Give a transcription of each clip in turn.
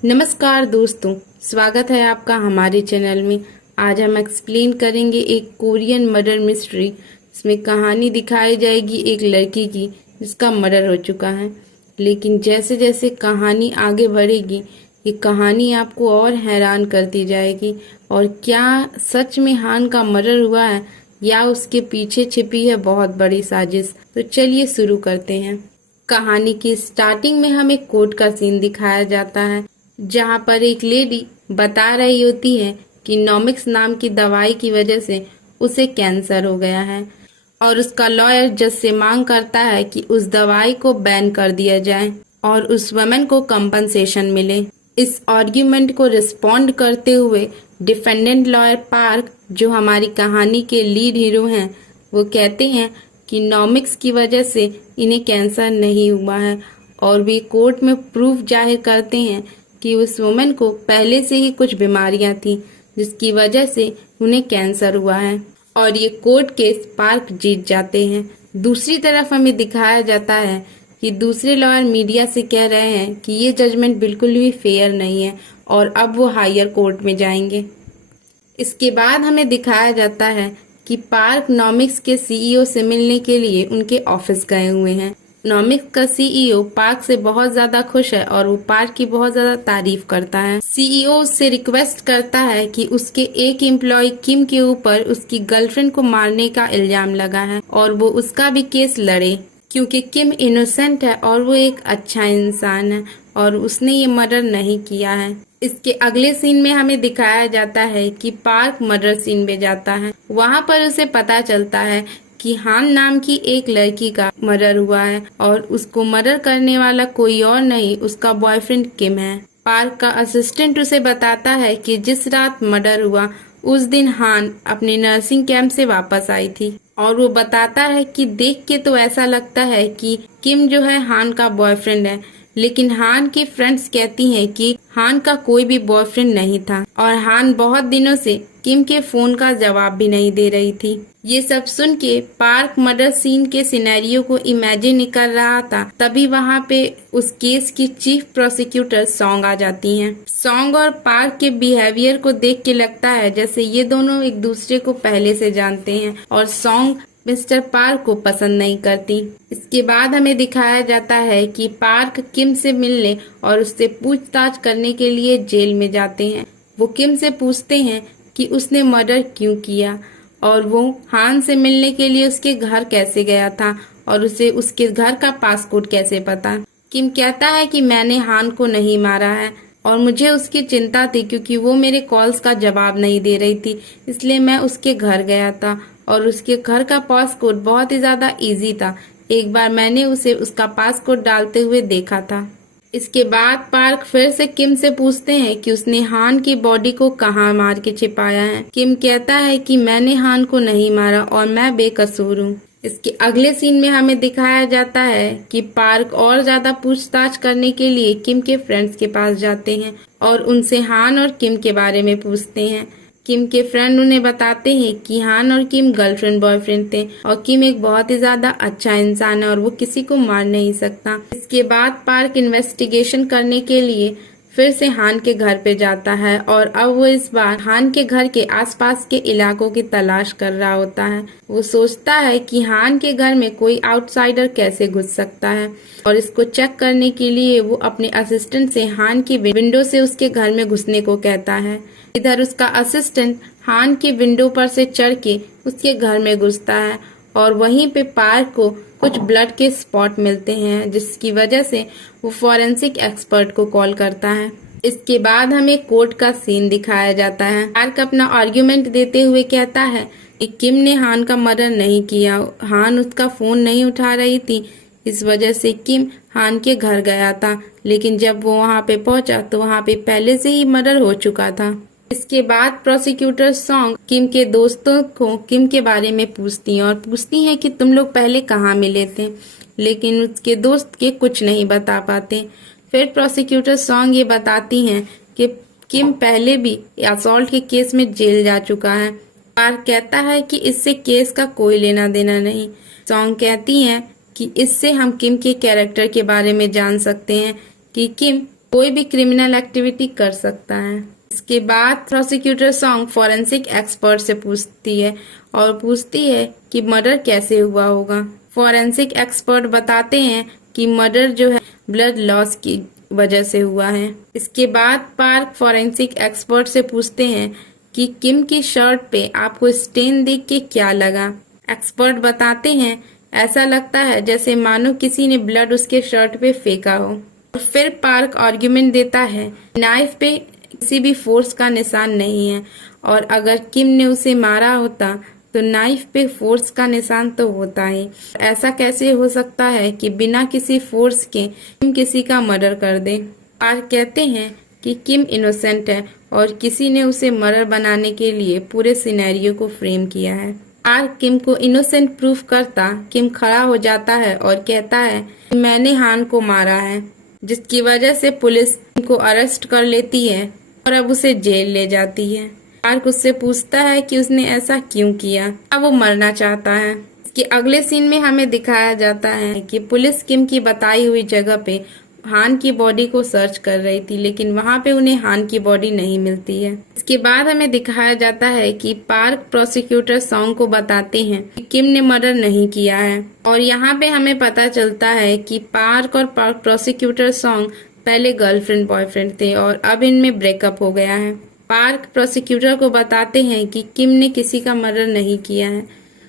नमस्कार दोस्तों, स्वागत है आपका हमारे चैनल में। आज हम एक्सप्लेन करेंगे एक कोरियन मर्डर मिस्ट्री। इसमें कहानी दिखाई जाएगी एक लड़की की जिसका मर्डर हो चुका है। लेकिन जैसे जैसे कहानी आगे बढ़ेगी, ये कहानी आपको और हैरान करती जाएगी। और क्या सच में हान का मर्डर हुआ है या उसके पीछे छिपी है बहुत बड़ी साजिश? तो चलिए शुरू करते हैं। कहानी की स्टार्टिंग में हमें कोर्ट का सीन दिखाया जाता है, जहां पर एक लेडी बता रही होती है कि नॉमिक्स नाम की दवाई की वजह से उसे कैंसर हो गया है और उसका लॉयर जज से मांग करता है कि उस दवाई को बैन कर दिया जाए और उस वुमेन को कंपनसेशन मिले। इस आर्ग्यूमेंट को रिस्पॉन्ड करते हुए डिफेंडेंट लॉयर पार्क, जो हमारी कहानी के लीड हीरो हैं, वो कहते हैं कि नॉमिक्स की वजह से इन्हें कैंसर नहीं हुआ है और वे कोर्ट में प्रूफ जाहिर करते हैं कि उस वुमेन को पहले से ही कुछ बीमारियां थी जिसकी वजह से उन्हें कैंसर हुआ है और ये कोर्ट केस पार्क जीत जाते हैं। दूसरी तरफ हमें दिखाया जाता है कि दूसरे लॉयर मीडिया से कह रहे हैं कि ये जजमेंट बिल्कुल भी फेयर नहीं है और अब वो हायर कोर्ट में जाएंगे। इसके बाद हमें दिखाया जाता है कि पार्क नॉमिक्स के सीईओ से मिलने के लिए उनके ऑफिस गए हुए हैं। नॉमिक्स का सीईओ पार्क से बहुत ज्यादा खुश है और वो पार्क की बहुत ज्यादा तारीफ करता है। सीईओ उससे रिक्वेस्ट करता है कि उसके एक एम्प्लॉय किम के ऊपर उसकी गर्लफ्रेंड को मारने का इल्जाम लगा है और वो उसका भी केस लड़े, क्योंकि किम इनोसेंट है और वो एक अच्छा इंसान है और उसने ये मर्डर नहीं किया है। इसके अगले सीन में हमें दिखाया जाता है कि पार्क मर्डर सीन में जाता है। वहाँ पर उसे पता चलता है कि हान नाम की एक लड़की का मर्डर हुआ है और उसको मर्डर करने वाला कोई और नहीं, उसका बॉयफ्रेंड किम है। पार्क का असिस्टेंट उसे बताता है कि जिस रात मर्डर हुआ उस दिन हान अपने नर्सिंग कैंप से वापस आई थी और वो बताता है कि देख के तो ऐसा लगता है कि किम जो है हान का बॉयफ्रेंड है, लेकिन हान की फ्रेंड्स कहती हैं कि हान का कोई भी बॉयफ्रेंड नहीं था और हान बहुत दिनों से किम के फोन का जवाब भी नहीं दे रही थी। ये सब सुन के पार्क मर्डर सीन के सिनेरियो को इमेजिन कर रहा था, तभी वहाँ पे उस केस की चीफ प्रोसिक्यूटर सॉन्ग आ जाती हैं। सॉन्ग और पार्क के बिहेवियर को देख के लगता है जैसे ये दोनों एक दूसरे को पहले से जानते हैं और सॉन्ग मिस्टर पार्क को पसंद नहीं करती। इसके बाद हमें दिखाया जाता है कि पार्क किम से मिलने और उससे पूछताछ करने के लिए जेल में जाते हैं। वो किम से पूछते हैं कि उसने मर्डर क्यों किया और वो हान से मिलने के लिए उसके घर कैसे गया था और उसे उसके घर का पासकोड कैसे पता। किम कहता है कि मैंने हान को नहीं मारा है और मुझे उसकी चिंता थी क्योंकि वो मेरे कॉल्स का जवाब नहीं दे रही थी, इसलिए मैं उसके घर गया था और उसके घर का पासकोड बहुत ही ज्यादा इजी था। एक बार मैंने उसे उसका पासकोड डालते हुए देखा था। इसके बाद पार्क फिर से किम से पूछते हैं कि उसने हान की बॉडी को कहाँ मार के छिपाया है। किम कहता है कि मैंने हान को नहीं मारा और मैं बेकसूर हूँ। इसके अगले सीन में हमें दिखाया जाता है कि पार्क और ज्यादा पूछताछ करने के लिए किम के फ्रेंड्स के पास जाते हैं और उनसे हान और किम के बारे में पूछते हैं। किम के फ्रेंड उन्हें बताते हैं कि हान और किम गर्लफ्रेंड बॉयफ्रेंड थे और किम एक बहुत ही ज्यादा अच्छा इंसान है और वो किसी को मार नहीं सकता। इसके बाद पार्क इन्वेस्टिगेशन करने के लिए फिर से हान के घर पे जाता है और अब वो इस बार हान के घर के आसपास के इलाकों की तलाश कर रहा होता है। वो सोचता है कि हान के घर में कोई आउटसाइडर कैसे घुस सकता है और इसको चेक करने के लिए वो अपने असिस्टेंट से हान की विंडो से उसके घर में घुसने को कहता है। इधर उसका असिस्टेंट हान की विंडो पर से चढ़ के उसके घर में घुसता है और वहीं पे पार्क को कुछ ब्लड के स्पॉट मिलते हैं, जिसकी वजह से वो फॉरेंसिक एक्सपर्ट को कॉल करता है। इसके बाद हमें कोर्ट का सीन दिखाया जाता है। पार्क अपना आर्ग्यूमेंट देते हुए कहता है कि किम ने हान का मर्डर नहीं किया, हान उसका फोन नहीं उठा रही थी, इस वजह से किम हान के घर गया था, लेकिन जब वो वहाँ पे पहुंचा तो वहाँ पे पहले से ही मर्डर हो चुका था। इसके बाद प्रोसिक्यूटर सॉन्ग किम के दोस्तों को किम के बारे में पूछती हैं और पूछती हैं कि तुम लोग पहले कहाँ मिले थे, लेकिन उसके दोस्त के कुछ नहीं बता पाते। फिर प्रोसिक्यूटर सॉन्ग ये बताती हैं कि किम पहले भी असॉल्ट के केस में जेल जा चुका है। पार्क कहता है कि इससे केस का कोई लेना देना नहीं। सॉन्ग कहती हैं कि इससे हम किम के कैरेक्टर के बारे में जान सकते हैं कि किम कोई भी क्रिमिनल एक्टिविटी कर सकता है। इसके बाद प्रोसिक्यूटर सॉन्ग फॉरेंसिक एक्सपर्ट से पूछती है और पूछती है कि मर्डर कैसे हुआ होगा। फॉरेंसिक एक्सपर्ट बताते हैं कि मर्डर जो है ब्लड लॉस की वजह से हुआ है। इसके बाद पार्क फॉरेंसिक एक्सपर्ट से पूछते हैं कि किम की शर्ट पे आपको स्टेन देख के क्या लगा। एक्सपर्ट बताते हैं ऐसा लगता है जैसे मानो किसी ने ब्लड उसके शर्ट पे फेंका हो। और फिर पार्क आर्ग्यूमेंट देता है नाइफ पे किसी भी फोर्स का निशान नहीं है और अगर किम ने उसे मारा होता तो नाइफ पे फोर्स का निशान तो होता ही। ऐसा कैसे हो सकता है कि बिना किसी फोर्स के किम किसी का मर्डर कर दे। पार्क कहते हैं कि किम इनोसेंट है और किसी ने उसे मर्डर बनाने के लिए पूरे सिनेरियो को फ्रेम किया है। पार्क किम को इनोसेंट प्रूफ करता किम खड़ा हो जाता है और कहता है मैंने हान को मारा है, जिसकी वजह से पुलिस किम को अरेस्ट कर लेती है और अब उसे जेल ले जाती है। पार्क उससे पूछता है कि उसने ऐसा क्यों किया, अब वो मरना चाहता है। इसके अगले सीन में हमें दिखाया जाता है कि पुलिस किम की बताई हुई जगह पे हान की बॉडी को सर्च कर रही थी, लेकिन वहां पे उन्हें हान की बॉडी नहीं मिलती है। इसके बाद हमें दिखाया जाता है कि पार्क प्रोसिक्यूटर सॉन्ग को बताते हैं कि किम ने मर्डर नहीं किया है और यहाँ पे हमें पता चलता है कि पार्क और प्रोसिक्यूटर सॉन्ग पहले गर्लफ्रेंड बॉयफ्रेंड थे और अब इनमें ब्रेकअप हो गया है। पार्क प्रोसिक्यूटर को बताते हैं कि किम ने किसी का मर्डर नहीं किया है,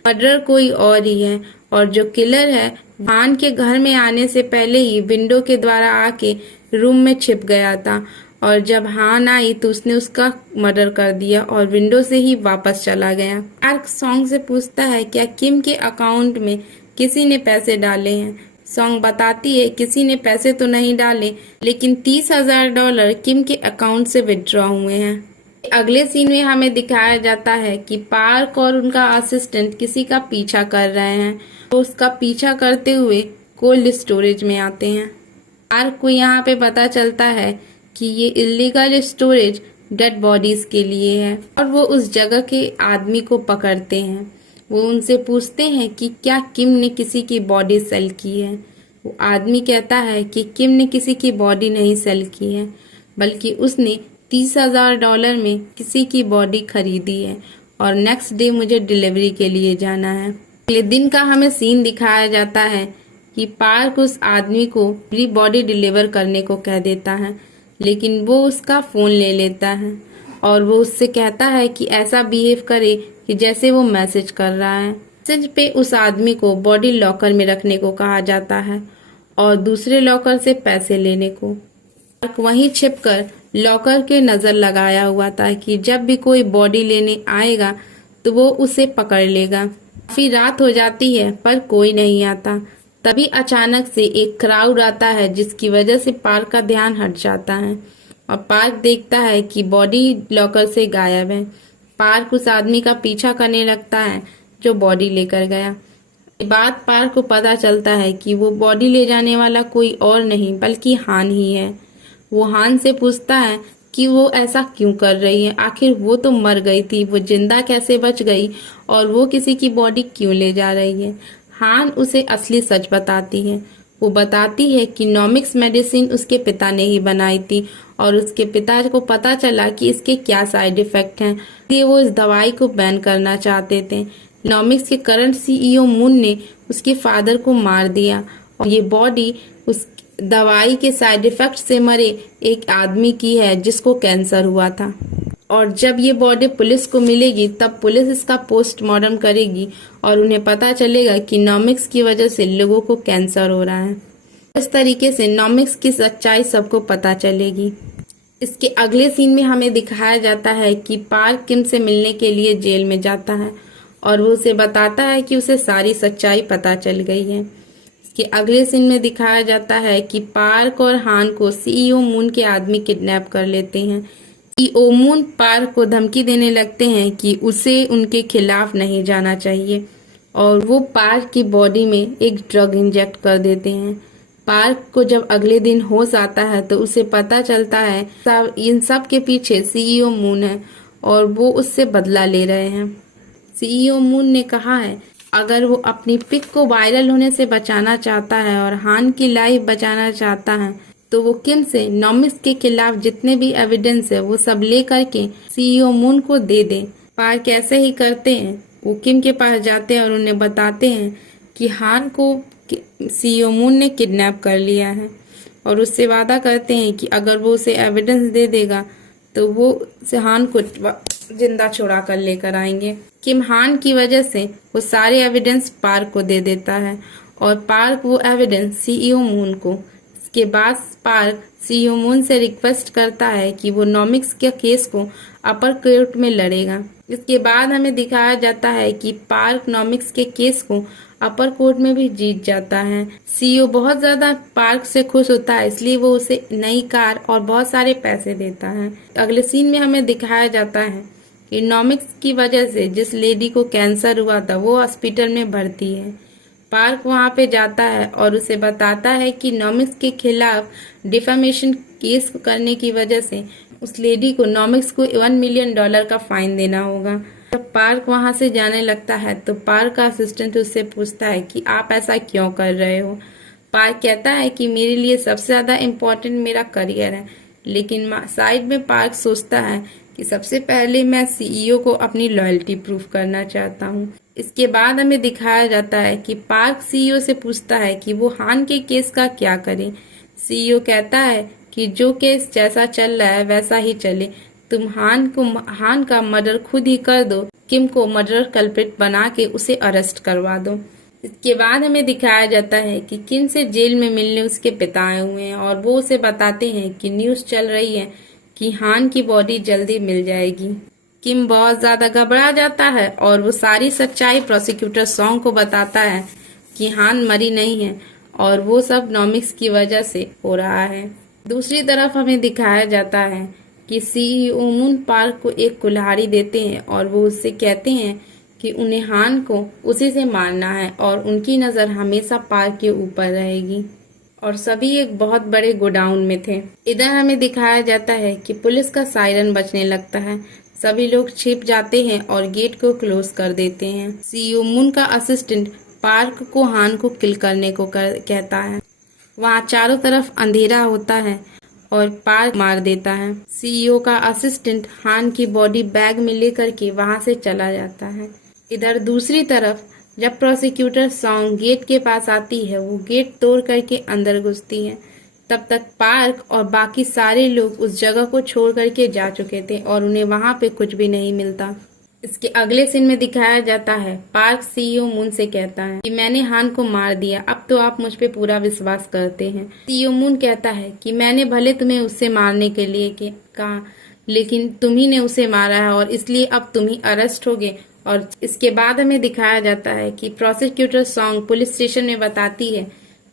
मर्डर कोई और ही है और जो किलर है हान के घर में आने से पहले ही विंडो के द्वारा आके रूम में छिप गया था और जब हान आई तो उसने उसका मर्डर कर दिया और विंडो से ही वापस चला गया। पार्क सॉन्ग से पूछता है क्या किम के अकाउंट में किसी ने पैसे डाले हैं। सॉन्ग बताती है किसी ने पैसे तो नहीं डाले, लेकिन $30,000 किम के अकाउंट से विड्रॉ हुए हैं। अगले सीन में हमें दिखाया जाता है कि पार्क और उनका असिस्टेंट किसी का पीछा कर रहे हैं तो उसका पीछा करते हुए कोल्ड स्टोरेज में आते हैं। पार्क को यहाँ पे पता चलता है कि ये इलीगल स्टोरेज डेड बॉडीज के लिए है और वो उस जगह के आदमी को पकड़ते हैं। वो उनसे पूछते हैं कि क्या किम ने किसी की बॉडी सेल की है। वो आदमी कहता है कि किम ने किसी की बॉडी नहीं सेल की है, बल्कि उसने $30,000 में किसी की बॉडी खरीदी है और नेक्स्ट डे मुझे डिलीवरी के लिए जाना है। अगले दिन का हमें सीन दिखाया जाता है कि पार्क उस आदमी को पूरी बॉडी डिलीवर करने को कह देता है, लेकिन वो उसका फोन ले लेता है और वो उससे कहता है कि ऐसा बिहेव करे कि जैसे वो मैसेज कर रहा है। मैसेज पे उस आदमी को बॉडी लॉकर में रखने को कहा जाता है और दूसरे लॉकर से पैसे लेने को। पार्क वहीं छिपकर लॉकर के नजर लगाया हुआ था कि जब भी कोई बॉडी लेने आएगा तो वो उसे पकड़ लेगा। काफी रात हो जाती है पर कोई नहीं आता। तभी अचानक से एक क्राउड आता है जिसकी वजह से पार्क का ध्यान हट जाता है और पार्क देखता है कि बॉडी लॉकर से गायब है। पार्क उस आदमी का पीछा करने लगता है जो बॉडी लेकर गया। बाद पार्क को पता चलता है कि वो बॉडी ले जाने वाला कोई और नहीं बल्कि हान ही है। वो हान से पूछता है कि वो ऐसा क्यों कर रही है, आखिर वो तो मर गई थी, वो जिंदा कैसे बच गई और वो किसी की बॉडी क्यों ले जा रही है। हान उसे असली सच बताती है। वो बताती है कि नॉमिक्स मेडिसिन उसके पिता ने ही बनाई थी और उसके पिता को पता चला कि इसके क्या साइड इफेक्ट हैं, इसलिए वो इस दवाई को बैन करना चाहते थे। नॉमिक्स के करंट सीईओ मून ने उसके फादर को मार दिया और ये बॉडी उस दवाई के साइड इफेक्ट से मरे एक आदमी की है जिसको कैंसर हुआ था और जब ये बॉडी पुलिस को मिलेगी तब पुलिस इसका पोस्टमार्टम करेगी और उन्हें पता चलेगा कि नॉमिक्स की वजह से लोगों को कैंसर हो रहा है। इस तरीके से नॉमिक्स की सच्चाई सबको पता चलेगी। इसके अगले सीन में हमें दिखाया जाता है कि पार्क किम से मिलने के लिए जेल में जाता है और वो उसे बताता है कि उसे सारी सच्चाई पता चल गई है। इसके अगले सीन में दिखाया जाता है कि पार्क और हान को सीईओ मून के आदमी किडनैप कर लेते हैं। सीईओ मून पार्क को धमकी देने लगते हैं कि उसे उनके खिलाफ नहीं जाना चाहिए और वो पार्क की बॉडी में एक ड्रग इंजेक्ट कर देते हैं। पार्क को जब अगले दिन होश आता है तो उसे पता चलता है इन सब के पीछे सीईओ मून है और वो उससे बदला ले रहे हैं। सीईओ मून ने कहा है अगर वो अपनी पिक को वायरल होने से बचाना चाहता है और हान की लाइफ बचाना चाहता है तो वो किम से नॉमिक्स के खिलाफ जितने भी एविडेंस है वो सब ले करके सीईओ मून को दे दे। पार्क ऐसे ही करते हैं, वो किम के पास जाते हैं और उन्हें बताते हैं कि हान को सीईओ मून ने किडनैप कर लिया है और उससे वादा करते हैं कि अगर वो उसे एविडेंस दे देगा तो वो हान को जिंदा छुड़ा कर लेकर आएंगे। किम हान की वजह से वो सारे एविडेंस पार्क को दे देता है और पार्क वो एविडेंस सीईओ मून को। इसके बाद पार्क सीईओ मून से रिक्वेस्ट करता है कि वो नॉमिक्स के केस को अपर कोर्ट में लड़ेगा। इसके बाद हमें दिखाया जाता है कि पार्क नॉमिक्स के केस को अपर कोर्ट में भी जीत जाता है। सीईओ बहुत ज्यादा पार्क से खुश होता है, इसलिए वो उसे नई कार और बहुत सारे पैसे देता है। अगले सीन में हमें दिखाया जाता है कि नॉमिक्स की वजह से जिस लेडी को कैंसर हुआ था वो हॉस्पिटल में भर्ती है। पार्क वहां पे जाता है और उसे बताता है कि नॉमिक्स के खिलाफ डिफेमेशन केस करने की वजह से उस लेडी को नॉमिक्स को $1 मिलियन का फाइन देना होगा। जब पार्क वहां से जाने लगता है तो पार्क का असिस्टेंट उससे पूछता है कि आप ऐसा क्यों कर रहे हो। पार्क कहता है कि मेरे लिए सबसे ज्यादा इम्पोर्टेंट मेरा करियर है, लेकिन साइड में पार्क सोचता है कि सबसे पहले मैं सीईओ को अपनी लॉयल्टी प्रूफ करना चाहता हूँ। इसके बाद हमें दिखाया जाता है कि पार्क सीईओ से पूछता है कि वो हान के केस का क्या करे। सीईओ कहता है कि जो केस जैसा चल रहा है वैसा ही चले, तुम हान का मर्डर खुद ही कर दो, किम को मर्डर कल्प्रिट बना के उसे अरेस्ट करवा दो। इसके बाद हमें दिखाया जाता है कि किम से जेल में मिलने उसके पिता आए हुए हैं और वो उसे बताते हैं कि न्यूज चल रही है कि हान की बॉडी जल्दी मिल जाएगी। किम बहुत ज्यादा घबरा जाता है और वो सारी सच्चाई प्रोसिक्यूटर सॉन्ग को बताता है कि हान मरी नहीं है और वो सब नॉमिक्स की वजह से हो रहा है। दूसरी तरफ हमें दिखाया जाता है कि सीईओ मून पार्क को एक कुल्हाड़ी देते हैं और वो उससे कहते हैं कि उन्हें हान को उसी से मारना है और उनकी नजर हमेशा पार्क के ऊपर रहेगी। और सभी एक बहुत बड़े गोडाउन में थे। इधर हमें दिखाया जाता है कि पुलिस का सायरन बजने लगता है, सभी लोग छिप जाते हैं और गेट को क्लोज कर देते हैं। सीईओ मून का असिस्टेंट पार्क को हान को किल करने को कहता है। वहाँ चारों तरफ अंधेरा होता है और पार्क मार देता है। सीईओ का असिस्टेंट हान की बॉडी बैग में लेकर के वहाँ से चला जाता है। इधर दूसरी तरफ जब प्रोसिक्यूटर सॉन्ग गेट के पास आती है, वो गेट तोड़ करके अंदर घुसती है। तब तक पार्क और बाकी सारे लोग उस जगह को छोड़ करके जा चुके थे और उन्हें वहां पे कुछ भी नहीं मिलता। इसके अगले सीन में दिखाया जाता है पार्क सीईओ मून से कहता है कि मैंने हान को मार दिया, अब तो आप मुझ पे पूरा विश्वास करते हैं। सीईओ मून कहता है कि मैंने भले तुम्हें उससे मारने के लिए कहा, लेकिन तुम्ही ने उसे मारा है और इसलिए अब तुम ही अरेस्ट होगे। और इसके बाद हमें दिखाया जाता है कि प्रोसिक्यूटर सॉन्ग पुलिस स्टेशन में बताती है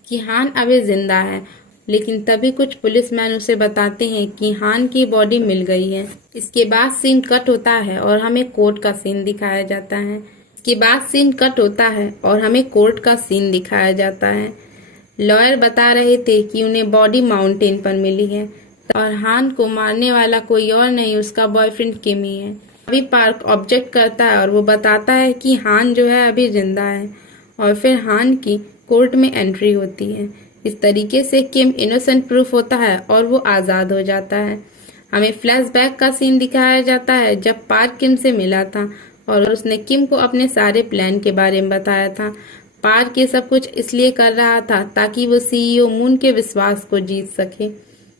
कि हान अभी जिंदा है, लेकिन तभी कुछ पुलिसमैन उसे बताते हैं कि हान की बॉडी मिल गई है। इसके बाद सीन कट होता है और हमें कोर्ट का सीन दिखाया जाता है। कोर्ट का सीन दिखाया जाता है। लॉयर बता रहे थे कि उन्हें बॉडी माउंटेन पर मिली है और हान को मारने वाला कोई और नहीं, उसका बॉयफ्रेंड किम ही है। अभी पार्क ऑब्जेक्ट करता है और वो बताता है कि हान जो है अभी जिंदा है और फिर हान की कोर्ट में एंट्री होती है। इस तरीके से किम इनोसेंट प्रूफ होता है और वो आजाद हो जाता है। हमें फ्लैशबैक का सीन दिखाया जाता है जब पार्क किम से मिला था और उसने किम को अपने सारे प्लान के बारे में बताया था। पार्क ये सब कुछ इसलिए कर रहा था ताकि वो सीईओ मून के विश्वास को जीत सके।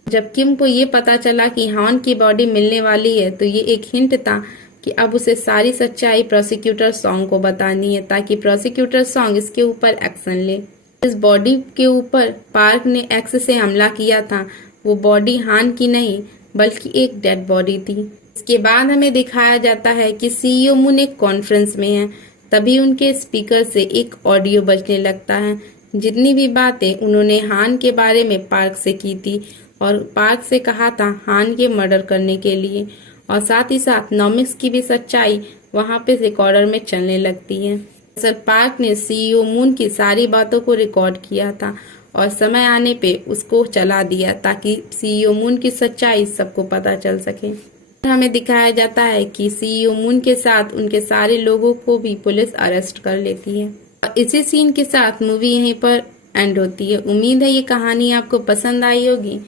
जब किम को ये पता चला कि हान की बॉडी मिलने वाली है तो ये एक हिंट था कि अब उसे सारी सच्चाई प्रोसिक्यूटर सॉन्ग को बतानी है ताकि प्रोसिक्यूटर सॉन्ग इसके ऊपर एक्शन ले। इस बॉडी के ऊपर पार्क ने एक्स से हमला किया था, वो बॉडी हान की नहीं बल्कि एक डेड बॉडी थी। इसके बाद हमें दिखाया जाता है कि सीईओ मून एक कॉन्फ्रेंस में है, तभी उनके स्पीकर से एक ऑडियो बजने लगता है। जितनी भी बातें उन्होंने हान के बारे में पार्क से की थी और पार्क से कहा था हान के मर्डर करने के लिए, और साथ ही साथ नॉमिक्स की भी सच्चाई वहां पे रिकॉर्डर में चलने लगती है। दरअसल पार्क ने सीईओ मून की सारी बातों को रिकॉर्ड किया था और समय आने पे उसको चला दिया ताकि सीईओ मून की सच्चाई सबको पता चल सके। हमें दिखाया जाता है कि सीईओ मून के साथ उनके सारे लोगों को भी पुलिस अरेस्ट कर लेती है। और इसी सीन के साथ मूवी यहीं पर एंड होती है। उम्मीद है ये कहानी आपको पसंद आई होगी।